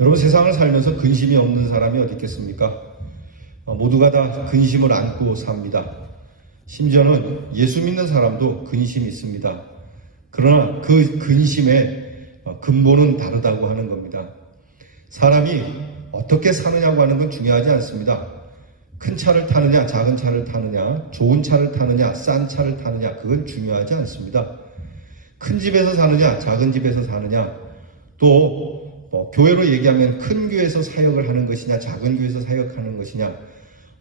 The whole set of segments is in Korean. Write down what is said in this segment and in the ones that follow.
여러분, 세상을 살면서 근심이 없는 사람이 어디 있겠습니까? 모두가 다 근심을 안고 삽니다. 심지어는 예수 믿는 사람도 근심이 있습니다. 그러나 그 근심의 근본은 다르다고 하는 겁니다. 사람이 어떻게 사느냐고 하는 건 중요하지 않습니다. 큰 차를 타느냐, 작은 차를 타느냐, 좋은 차를 타느냐, 싼 차를 타느냐, 그건 중요하지 않습니다. 큰 집에서 사느냐, 작은 집에서 사느냐, 또 교회로 얘기하면 큰 교회에서 사역을 하는 것이냐, 작은 교회에서 사역하는 것이냐,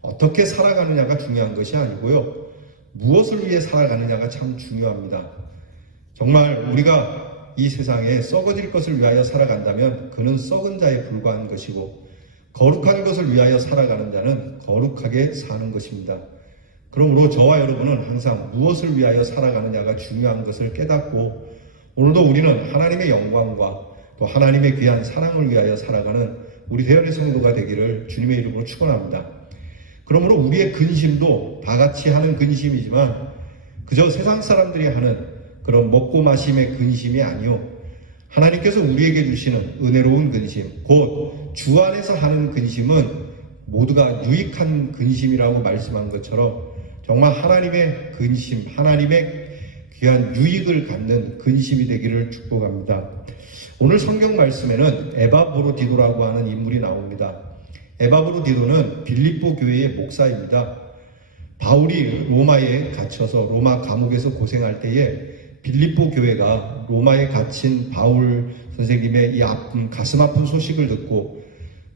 어떻게 살아가느냐가 중요한 것이 아니고요, 무엇을 위해 살아가느냐가 참 중요합니다. 정말 우리가 이 세상에 썩어질 것을 위하여 살아간다면 그는 썩은 자에 불과한 것이고, 거룩한 것을 위하여 살아가는 자는 거룩하게 사는 것입니다. 그러므로 저와 여러분은 항상 무엇을 위하여 살아가느냐가 중요한 것을 깨닫고, 오늘도 우리는 하나님의 영광과 또 하나님의 귀한 사랑을 위하여 살아가는 우리 대열의 성도가 되기를 주님의 이름으로 축원합니다. 그러므로 우리의 근심도 다 같이 하는 근심이지만 그저 세상 사람들이 하는 그런 먹고 마심의 근심이 아니요, 하나님께서 우리에게 주시는 은혜로운 근심, 곧 주 안에서 하는 근심은 모두가 유익한 근심이라고 말씀한 것처럼 정말 하나님의 근심, 하나님의 귀한 유익을 갖는 근심이 되기를 축복합니다. 오늘 성경 말씀에는 에바브로디도라고 하는 인물이 나옵니다. 에바브로디도는 빌립보 교회의 목사입니다. 바울이 로마에 갇혀서 로마 감옥에서 고생할 때에 빌립보 교회가 로마에 갇힌 바울 선생님의 이 아픈, 가슴 아픈 소식을 듣고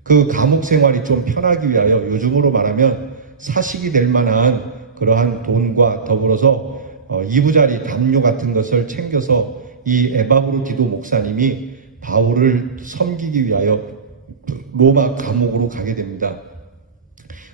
그 감옥 생활이 좀 편하기 위하여, 요즘으로 말하면 사식이 될 만한 그러한 돈과 더불어서 이부자리, 담요 같은 것을 챙겨서 이 에바브로디도 목사님이 바울을 섬기기 위하여 로마 감옥으로 가게 됩니다.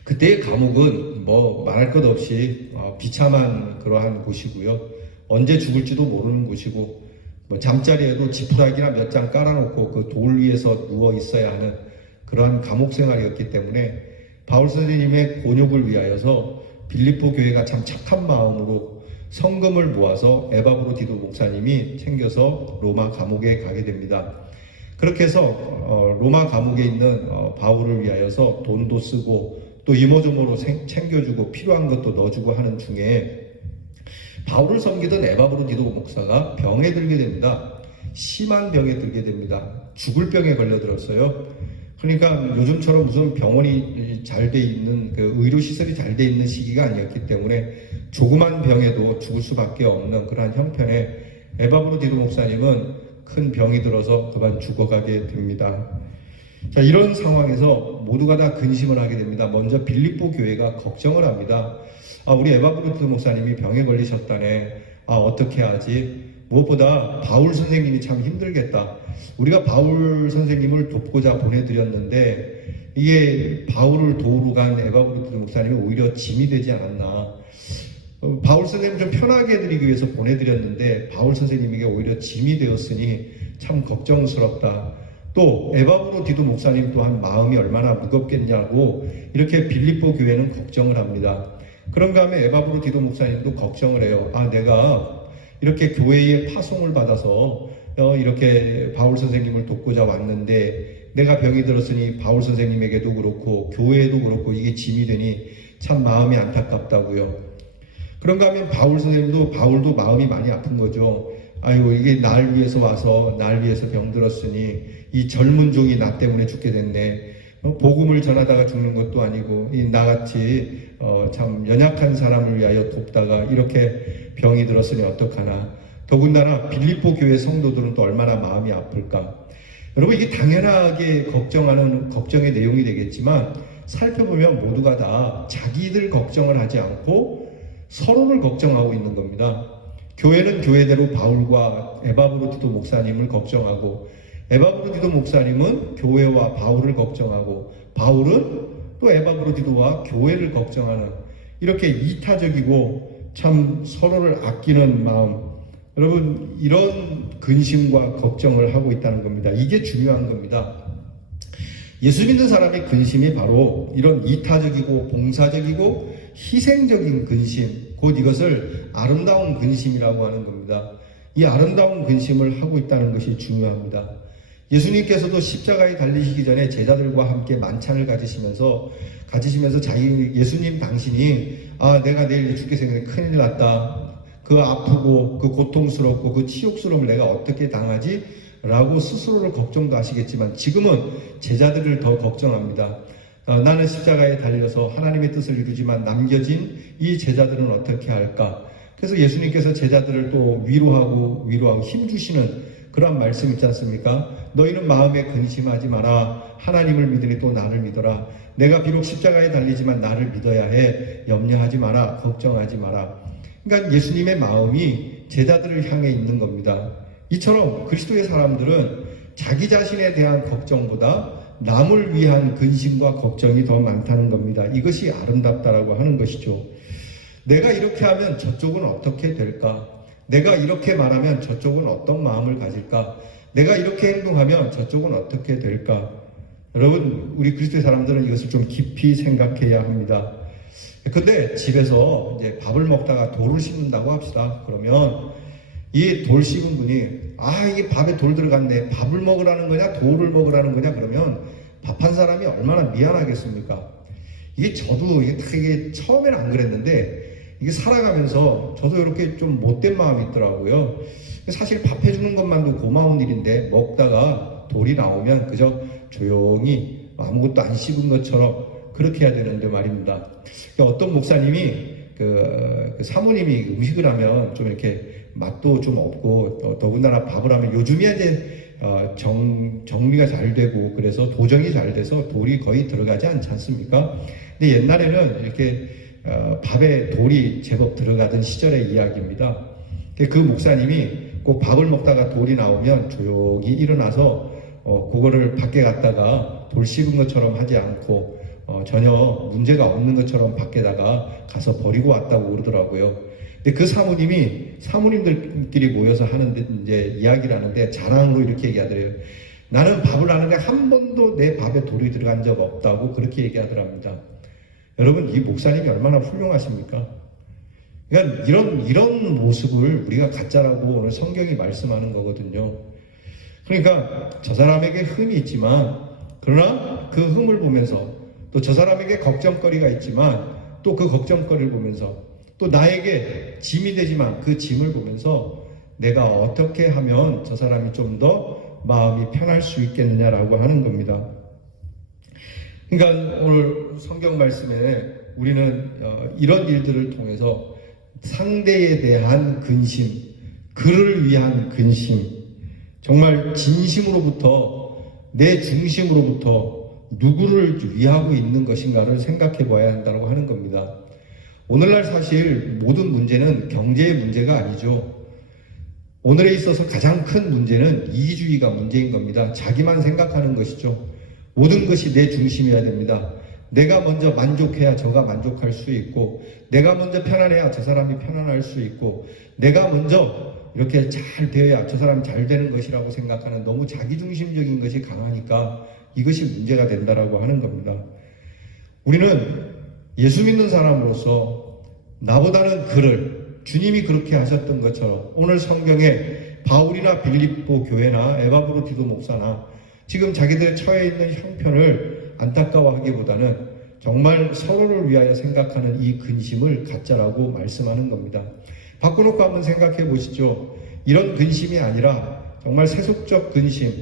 그때의 감옥은 뭐 말할 것 없이 비참한 그러한 곳이고요, 언제 죽을지도 모르는 곳이고, 뭐 잠자리에도 지푸라기나 몇 장 깔아놓고 그 돌 위에서 누워 있어야 하는 그러한 감옥 생활이었기 때문에 바울 선생님의 곤욕을 위하여서 빌립보 교회가 참 착한 마음으로 성금을 모아서 에바브로디도 목사님이 챙겨서 로마 감옥에 가게 됩니다. 그렇게 해서 로마 감옥에 있는 바울을 위하여서 돈도 쓰고 또 이모저모로 챙겨주고 필요한 것도 넣어주고 하는 중에 바울을 섬기던 에바브로디도 목사가 병에 들게 됩니다. 심한 병에 들게 됩니다. 죽을 병에 걸려들었어요. 그러니까 요즘처럼 무슨 병원이 잘 돼 있는, 그 의료시설이 잘 돼 있는 시기가 아니었기 때문에 조그만 병에도 죽을 수밖에 없는 그러한 형편에 에바브로디도 목사님은 큰 병이 들어서 그만 죽어가게 됩니다. 자, 이런 상황에서 모두가 다 근심을 하게 됩니다. 먼저 빌립보 교회가 걱정을 합니다. 우리 에바브로디도 목사님이 병에 걸리셨다네. 어떻게 하지? 무엇보다 바울 선생님이 참 힘들겠다. 우리가 바울 선생님을 돕고자 보내드렸는데 이게 바울을 도우러 간 에바브로디도 목사님이 오히려 짐이 되지 않았나. 바울 선생님 좀 편하게 해드리기 위해서 보내드렸는데 바울 선생님에게 오히려 짐이 되었으니 참 걱정스럽다. 또 에바브로디도 목사님 또한 마음이 얼마나 무겁겠냐고 이렇게 빌립보 교회는 걱정을 합니다. 그런가 하면 에바브로디도 목사님도 걱정을 해요. 내가 이렇게 교회에 파송을 받아서 이렇게 바울 선생님을 돕고자 왔는데 내가 병이 들었으니 바울 선생님에게도 그렇고 교회에도 그렇고 이게 짐이 되니 참 마음이 안타깝다고요. 그런가 하면 바울도 마음이 많이 아픈 거죠. 아이고, 이게 날 위해서 와서 날 위해서 병들었으니 이 젊은 종이 나 때문에 죽게 됐네. 복음을 전하다가 죽는 것도 아니고 이 나같이 참 연약한 사람을 위하여 돕다가 이렇게 병이 들었으니 어떡하나. 더군다나 빌립보 교회 성도들은 또 얼마나 마음이 아플까. 여러분, 이게 당연하게 걱정하는 걱정의 내용이 되겠지만 살펴보면 모두가 다 자기들 걱정을 하지 않고 서로를 걱정하고 있는 겁니다. 교회는 교회대로 바울과 에바브로디도 목사님을 걱정하고, 에바브로디도 목사님은 교회와 바울을 걱정하고, 바울은 또 에바브로디도와 교회를 걱정하는, 이렇게 이타적이고 참 서로를 아끼는 마음, 여러분, 이런 근심과 걱정을 하고 있다는 겁니다. 이게 중요한 겁니다. 예수 믿는 사람의 근심이 바로 이런 이타적이고 봉사적이고 희생적인 근심, 곧 이것을 아름다운 근심이라고 하는 겁니다. 이 아름다운 근심을 하고 있다는 것이 중요합니다. 예수님께서도 십자가에 달리시기 전에 제자들과 함께 만찬을 가지시면서 예수님 당신이 내가 내일 죽게 생겼는데 큰일 났다. 그 아프고 그 고통스럽고 그 치욕스러움을 내가 어떻게 당하지? 라고 스스로를 걱정도 하시겠지만 지금은 제자들을 더 걱정합니다. 나는 십자가에 달려서 하나님의 뜻을 이루지만 남겨진 이 제자들은 어떻게 할까? 그래서 예수님께서 제자들을 또 위로하고 힘주시는 그런 말씀 있지 않습니까? 너희는 마음에 근심하지 마라. 하나님을 믿으니 또 나를 믿어라. 내가 비록 십자가에 달리지만 나를 믿어야 해. 염려하지 마라. 걱정하지 마라. 그러니까 예수님의 마음이 제자들을 향해 있는 겁니다. 이처럼 그리스도의 사람들은 자기 자신에 대한 걱정보다 남을 위한 근심과 걱정이 더 많다는 겁니다. 이것이 아름답다라고 하는 것이죠. 내가 이렇게 하면 저쪽은 어떻게 될까? 내가 이렇게 말하면 저쪽은 어떤 마음을 가질까? 내가 이렇게 행동하면 저쪽은 어떻게 될까? 여러분, 우리 그리스도의 사람들은 이것을 좀 깊이 생각해야 합니다. 근데 집에서 이제 밥을 먹다가 돌을 씹는다고 합시다. 그러면 이 돌 씹은 분이 이게 밥에 돌 들어갔네. 밥을 먹으라는 거냐? 돌을 먹으라는 거냐? 그러면 밥한 사람이 얼마나 미안하겠습니까? 이게 처음에는 안 그랬는데 이게 살아가면서 저도 이렇게 좀 못된 마음이 있더라고요. 사실 밥 해주는 것만도 고마운 일인데 먹다가 돌이 나오면 그저 조용히 아무것도 안 씹은 것처럼 그렇게 해야 되는데 말입니다. 어떤 목사님이 그 사모님이 음식을 하면 좀 이렇게 맛도 좀 없고 더군다나 밥을 하면 요즘이야 이제 정리가 잘 되고 그래서 도정이 잘 돼서 돌이 거의 들어가지 않지 않습니까? 근데 옛날에는 이렇게 밥에 돌이 제법 들어가던 시절의 이야기입니다. 그 목사님이 꼭 밥을 먹다가 돌이 나오면 조용히 일어나서 그거를 밖에 갔다가 돌 씹은 것처럼 하지 않고 전혀 문제가 없는 것처럼 밖에다가 가서 버리고 왔다고 그러더라고요. 근데 그 사모님들끼리 모여서 하는데 이제 이야기를 하는데 자랑으로 이렇게 얘기하더래요. 나는 밥을 하는데 한 번도 내 밥에 돌이 들어간 적 없다고 그렇게 얘기하더랍니다. 여러분, 이 목사님이 얼마나 훌륭하십니까? 그러니까 이런 모습을 우리가 갖자라고 오늘 성경이 말씀하는 거거든요. 그러니까 저 사람에게 흠이 있지만 그러나 그 흠을 보면서 또 저 사람에게 걱정거리가 있지만 또 그 걱정거리를 보면서 또 나에게 짐이 되지만 그 짐을 보면서 내가 어떻게 하면 저 사람이 좀 더 마음이 편할 수 있겠느냐라고 하는 겁니다. 그러니까 오늘 성경 말씀에 우리는 이런 일들을 통해서 상대에 대한 근심, 그를 위한 근심, 정말 진심으로부터 내 중심으로부터 누구를 위하고 있는 것인가를 생각해 봐야 한다고 하는 겁니다. 오늘날 사실 모든 문제는 경제의 문제가 아니죠. 오늘에 있어서 가장 큰 문제는 이기주의가 문제인 겁니다. 자기만 생각하는 것이죠. 모든 것이 내 중심이어야 됩니다. 내가 먼저 만족해야 저가 만족할 수 있고, 내가 먼저 편안해야 저 사람이 편안할 수 있고, 내가 먼저 이렇게 잘 되어야 저 사람이 잘 되는 것이라고 생각하는 너무 자기중심적인 것이 강하니까 이것이 문제가 된다라고 하는 겁니다. 우리는 예수 믿는 사람으로서 나보다는 그를 주님이 그렇게 하셨던 것처럼 오늘 성경에 바울이나 빌립보 교회나 에바브로 디도 목사나 지금 자기들 처해 있는 형편을 안타까워하기보다는 정말 서로를 위하여 생각하는 이 근심을 갖자라고 말씀하는 겁니다. 바꿔놓고 한번 생각해 보시죠. 이런 근심이 아니라 정말 세속적 근심,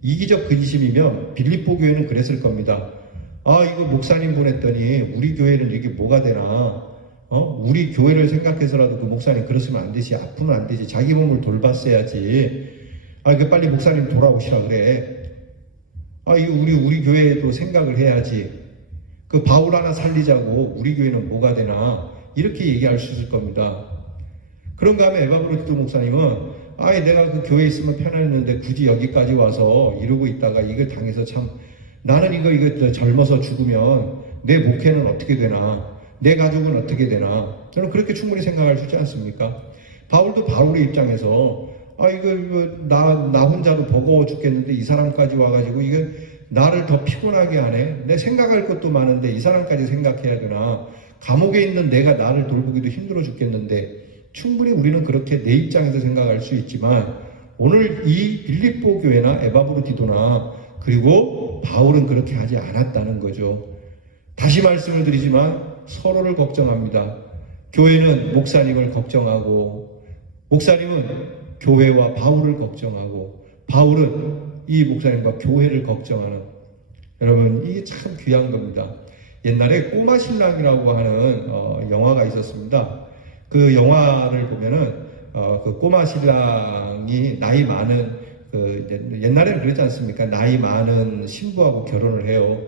이기적 근심이면 빌립보 교회는 그랬을 겁니다. 이거 목사님 보냈더니 우리 교회는 이게 뭐가 되나? 우리 교회를 생각해서라도 그 목사님 그랬으면 안 되지. 아프면 안 되지. 자기 몸을 돌봤어야지. 그 빨리 목사님 돌아오시라 그래. 이거 우리 교회에도 생각을 해야지. 그 바울 하나 살리자고 우리 교회는 뭐가 되나? 이렇게 얘기할 수 있을 겁니다. 그런가 하면 에바브로 디도 목사님은 내가 그 교회에 있으면 편안했는데 굳이 여기까지 와서 이러고 있다가 이걸 당해서 참 나는 이거 젊어서 죽으면 내 목회는 어떻게 되나? 내 가족은 어떻게 되나? 저는 그렇게 충분히 생각할 수 있지 않습니까? 바울도 바울의 입장에서 나 혼자도 버거워 죽겠는데 이 사람까지 와가지고 이거 나를 더 피곤하게 하네. 내 생각할 것도 많은데 이 사람까지 생각해야 되나? 감옥에 있는 내가 나를 돌보기도 힘들어 죽겠는데 충분히 우리는 그렇게 내 입장에서 생각할 수 있지만 오늘 이 빌립보 교회나 에바브로디도나 그리고 바울은 그렇게 하지 않았다는 거죠. 다시 말씀을 드리지만 서로를 걱정합니다. 교회는 목사님을 걱정하고, 목사님은 교회와 바울을 걱정하고, 바울은 이 목사님과 교회를 걱정하는, 여러분 이게 참 귀한 겁니다. 옛날에 꼬마 신랑이라고 하는 영화가 있었습니다. 그 영화를 보면은 그 꼬마 신랑이 나이 많은 옛날에는 그랬지 않습니까? 나이 많은 신부하고 결혼을 해요.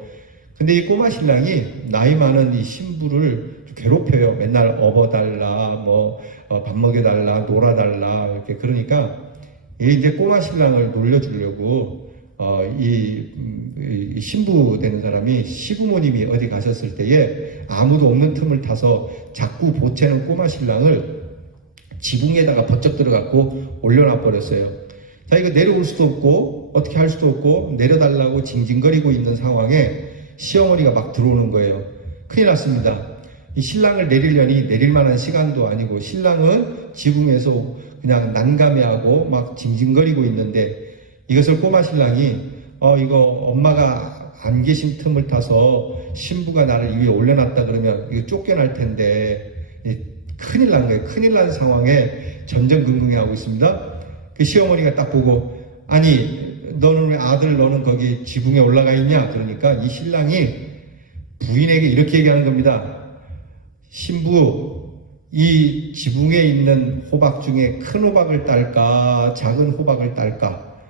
근데 이 꼬마 신랑이 나이 많은 이 신부를 괴롭혀요. 맨날 업어달라, 밥 먹여달라, 놀아달라, 이렇게. 그러니까 이제 꼬마 신랑을 놀려주려고 이 신부 되는 사람이 시부모님이 어디 가셨을 때에 아무도 없는 틈을 타서 자꾸 보채는 꼬마 신랑을 지붕에다가 번쩍 들어갖고 올려놔 버렸어요. 자, 이거 내려올 수도 없고 어떻게 할 수도 없고 내려달라고 징징거리고 있는 상황에 시어머니가 막 들어오는 거예요. 큰일 났습니다. 이 신랑을 내리려니 내릴 만한 시간도 아니고, 신랑은 지붕에서 그냥 난감해하고 막 징징거리고 있는데, 이것을 꼬마 신랑이 이거 엄마가 안 계신 틈을 타서 신부가 나를 이 위에 올려놨다 그러면 이거 쫓겨날 텐데, 큰일 난 거예요. 큰일 난 상황에 전전긍긍해하고 있습니다. 그 시어머니가 딱 보고, 아니 너는 왜 너는 거기 지붕에 올라가 있냐? 그러니까 이 신랑이 부인에게 이렇게 얘기하는 겁니다. 신부, 이 지붕에 있는 호박 중에 큰 호박을 딸까 작은 호박을 딸까?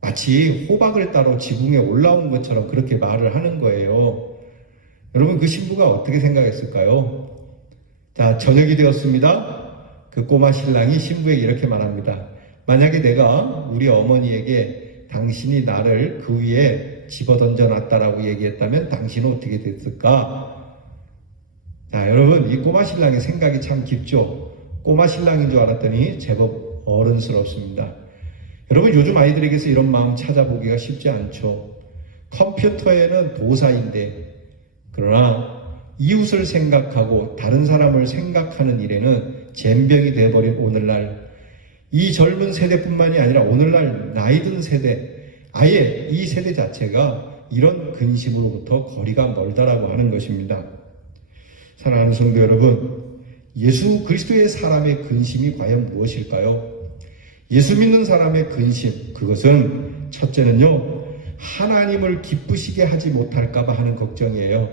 마치 호박을 따러 지붕에 올라온 것처럼 그렇게 말을 하는 거예요. 여러분, 그 신부가 어떻게 생각했을까요? 자, 저녁이 되었습니다. 그 꼬마 신랑이 신부에게 이렇게 말합니다. 만약에 내가 우리 어머니에게 당신이 나를 그 위에 집어던져 놨다라고 얘기했다면 당신은 어떻게 됐을까? 자, 여러분, 이 꼬마 신랑의 생각이 참 깊죠? 꼬마 신랑인 줄 알았더니 제법 어른스럽습니다. 여러분, 요즘 아이들에게서 이런 마음 찾아보기가 쉽지 않죠. 컴퓨터에는 도사인데, 그러나 이웃을 생각하고 다른 사람을 생각하는 일에는 젬병이 되어버린 오늘날, 이 젊은 세대뿐만이 아니라 오늘날 나이 든 세대, 아예 이 세대 자체가 이런 근심으로부터 거리가 멀다라고 하는 것입니다. 사랑하는 성도 여러분, 예수 그리스도의 사람의 근심이 과연 무엇일까요? 예수 믿는 사람의 근심, 그것은 첫째는요, 하나님을 기쁘시게 하지 못할까봐 하는 걱정이에요.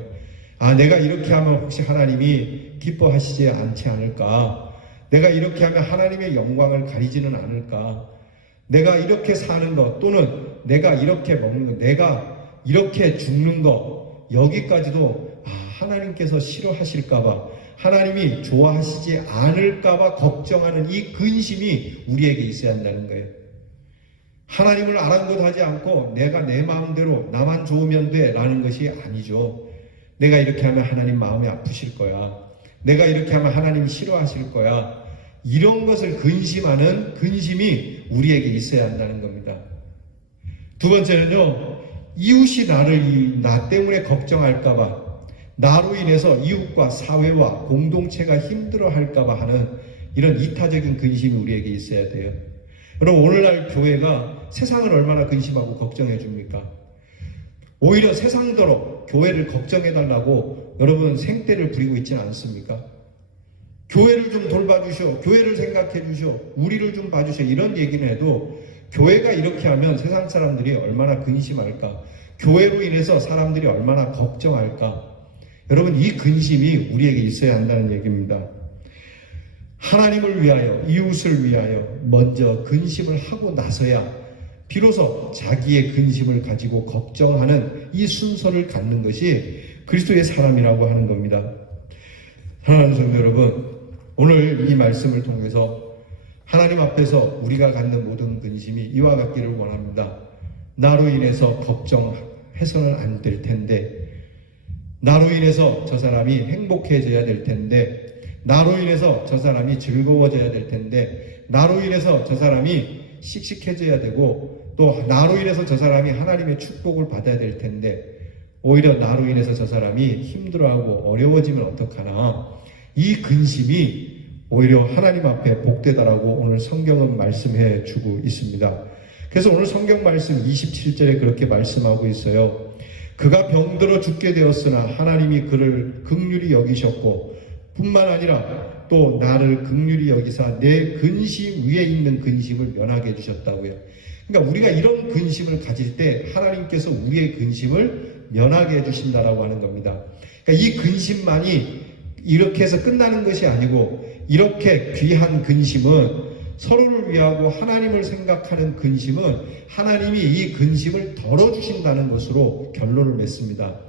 내가 이렇게 하면 혹시 하나님이 기뻐하시지 않지 않을까? 내가 이렇게 하면 하나님의 영광을 가리지는 않을까? 내가 이렇게 사는 것, 또는 내가 이렇게 먹는 것, 내가 이렇게 죽는 것, 여기까지도 하나님께서 싫어하실까봐, 하나님이 좋아하시지 않을까봐 걱정하는 이 근심이 우리에게 있어야 한다는 거예요. 하나님을 아랑곳하지 않고 내가 내 마음대로 나만 좋으면 돼 라는 것이 아니죠. 내가 이렇게 하면 하나님 마음이 아프실 거야. 내가 이렇게 하면 하나님이 싫어하실 거야. 이런 것을 근심하는 근심이 우리에게 있어야 한다는 겁니다. 두 번째는요, 이웃이 나 때문에 걱정할까봐, 나로 인해서 이웃과 사회와 공동체가 힘들어할까봐 하는 이런 이타적인 근심이 우리에게 있어야 돼요. 여러분, 오늘날 교회가 세상을 얼마나 근심하고 걱정해 줍니까? 오히려 세상더러 교회를 걱정해달라고 여러분 생떼를 부리고 있지는 않습니까? 교회를 좀 돌봐주시오, 교회를 생각해주시오, 우리를 좀 봐주시오, 이런 얘기는 해도 교회가 이렇게 하면 세상 사람들이 얼마나 근심할까? 교회로 인해서 사람들이 얼마나 걱정할까? 여러분, 이 근심이 우리에게 있어야 한다는 얘기입니다. 하나님을 위하여, 이웃을 위하여 먼저 근심을 하고 나서야 비로소 자기의 근심을 가지고 걱정하는 이 순서를 갖는 것이 그리스도의 사람이라고 하는 겁니다. 사랑하는 성도 여러분, 오늘 이 말씀을 통해서 하나님 앞에서 우리가 갖는 모든 근심이 이와 같기를 원합니다. 나로 인해서 걱정해서는 안 될 텐데, 나로 인해서 저 사람이 행복해져야 될 텐데, 나로 인해서 저 사람이 즐거워져야 될 텐데, 나로 인해서 저 사람이 씩씩해져야 되고, 또 나로 인해서 저 사람이 하나님의 축복을 받아야 될 텐데, 오히려 나로 인해서 저 사람이 힘들어하고 어려워지면 어떡하나, 이 근심이 오히려 하나님 앞에 복되다라고 오늘 성경은 말씀해 주고 있습니다. 그래서 오늘 성경 말씀 27절에 그렇게 말씀하고 있어요. 그가 병들어 죽게 되었으나 하나님이 그를 긍휼히 여기셨고 뿐만 아니라 또 나를 긍휼히 여기사 내 근심 위에 있는 근심을 면하게 해주셨다고요. 그러니까 우리가 이런 근심을 가질 때 하나님께서 우리의 근심을 면하게 해주신다라고 하는 겁니다. 그러니까 이 근심만이 이렇게 해서 끝나는 것이 아니고 이렇게 귀한 근심은 서로를 위하고 하나님을 생각하는 근심은 하나님이 이 근심을 덜어주신다는 것으로 결론을 맺습니다.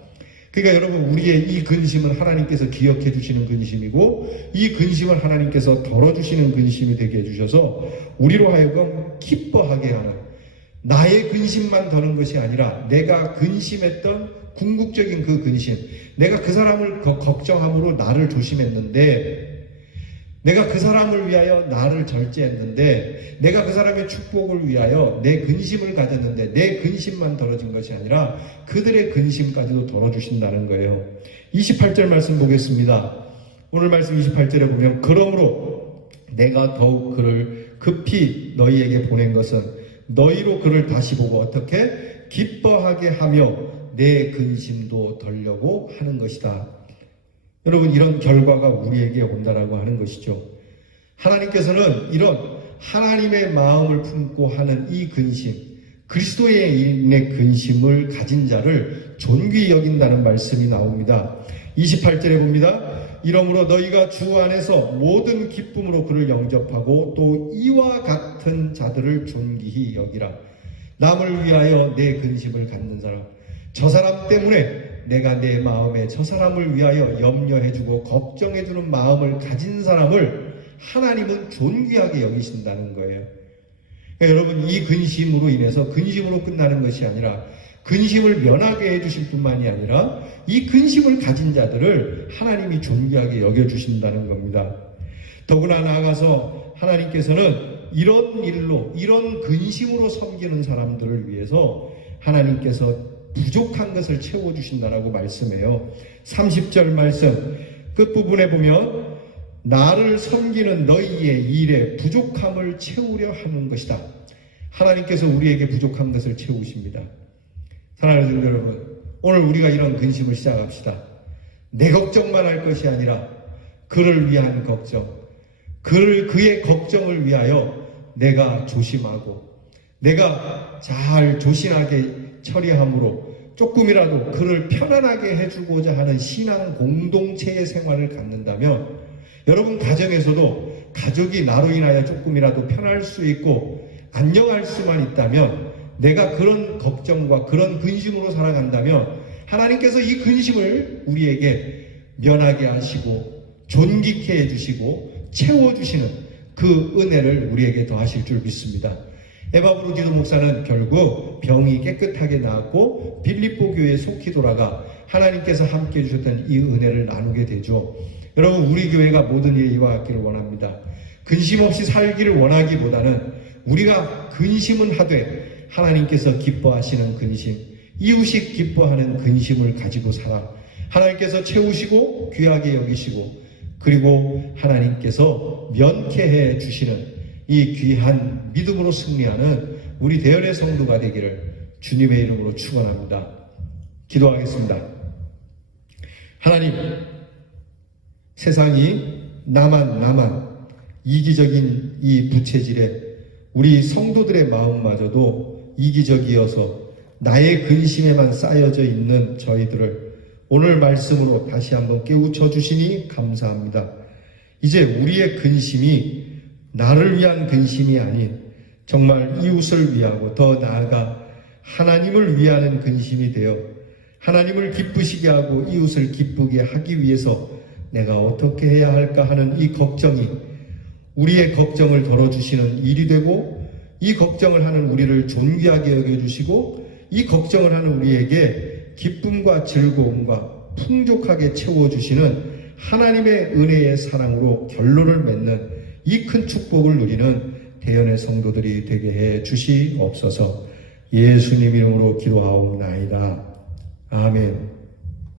그러니까 여러분 우리의 이 근심은 하나님께서 기억해 주시는 근심이고 이 근심을 하나님께서 덜어주시는 근심이 되게 해주셔서 우리로 하여금 기뻐하게 하는, 나의 근심만 더는 것이 아니라 내가 근심했던 궁극적인 그 근심, 내가 그 사람을 걱정함으로 나를 조심했는데, 내가 그 사람을 위하여 나를 절제했는데, 내가 그 사람의 축복을 위하여 내 근심을 가졌는데 내 근심만 덜어진 것이 아니라 그들의 근심까지도 덜어주신다는 거예요. 28절 말씀 보겠습니다. 오늘 말씀 28절에 보면 그러므로 내가 더욱 그를 급히 너희에게 보낸 것은 너희로 그를 다시 보고 어떻게 기뻐하게 하며 내 근심도 덜려고 하는 것이다. 여러분 이런 결과가 우리에게 온다라고 하는 것이죠. 하나님께서는 이런 하나님의 마음을 품고 하는 이 근심, 그리스도의 인의 근심을 가진 자를 존귀히 여긴다는 말씀이 나옵니다. 28절에 봅니다. 이러므로 너희가 주 안에서 모든 기쁨으로 그를 영접하고 또 이와 같은 자들을 존귀히 여기라. 남을 위하여 내 근심을 갖는 사람, 저 사람 때문에 내가 내 마음에 저 사람을 위하여 염려해주고 걱정해주는 마음을 가진 사람을 하나님은 존귀하게 여기신다는 거예요. 그러니까 여러분 이 근심으로 인해서 근심으로 끝나는 것이 아니라 근심을 면하게 해주실 뿐만이 아니라 이 근심을 가진 자들을 하나님이 존귀하게 여겨주신다는 겁니다. 더구나 나아가서 하나님께서는 이런 일로 이런 근심으로 섬기는 사람들을 위해서 하나님께서 부족한 것을 채워주신다라고 말씀해요. 30절 말씀 끝부분에 보면 나를 섬기는 너희의 일에 부족함을 채우려 하는 것이다. 하나님께서 우리에게 부족한 것을 채우십니다. 사랑하는 성도 여러분, 오늘 우리가 이런 근심을 시작합시다. 내 걱정만 할 것이 아니라 그를 위한 걱정, 그의 걱정을 위하여 내가 조심하고 내가 잘 조신하게 처리함으로 조금이라도 그를 편안하게 해주고자 하는 신앙 공동체의 생활을 갖는다면 여러분 가정에서도 가족이 나로 인하여 조금이라도 편할 수 있고 안녕할 수만 있다면 내가 그런 걱정과 그런 근심으로 살아간다면 하나님께서 이 근심을 우리에게 면하게 하시고 존귀케 해주시고 채워주시는 그 은혜를 우리에게 더하실 줄 믿습니다. 에바브로 기도 목사는 결국 병이 깨끗하게 나았고 빌립보 교회에 속히 돌아가 하나님께서 함께 해주셨던 이 은혜를 나누게 되죠. 여러분 우리 교회가 모든 일에 이와 같기를 원합니다. 근심 없이 살기를 원하기보다는 우리가 근심은 하되 하나님께서 기뻐하시는 근심, 이웃이 기뻐하는 근심을 가지고 살아 하나님께서 채우시고 귀하게 여기시고 그리고 하나님께서 면케해 주시는 이 귀한 믿음으로 승리하는 우리 대연의 성도가 되기를 주님의 이름으로 축원합니다. 기도하겠습니다. 하나님, 세상이 나만 이기적인 이 부채질에 우리 성도들의 마음마저도 이기적이어서 나의 근심에만 쌓여져 있는 저희들을 오늘 말씀으로 다시 한번 깨우쳐 주시니 감사합니다. 이제 우리의 근심이 나를 위한 근심이 아닌 정말 이웃을 위하고 더 나아가 하나님을 위하는 근심이 되어 하나님을 기쁘시게 하고 이웃을 기쁘게 하기 위해서 내가 어떻게 해야 할까 하는 이 걱정이 우리의 걱정을 덜어주시는 일이 되고 이 걱정을 하는 우리를 존귀하게 여겨주시고 이 걱정을 하는 우리에게 기쁨과 즐거움과 풍족하게 채워주시는 하나님의 은혜의 사랑으로 결론을 맺는 이 큰 축복을 누리는 대연의 성도들이 되게 해 주시옵소서. 예수님 이름으로 기도하옵나이다. 아멘.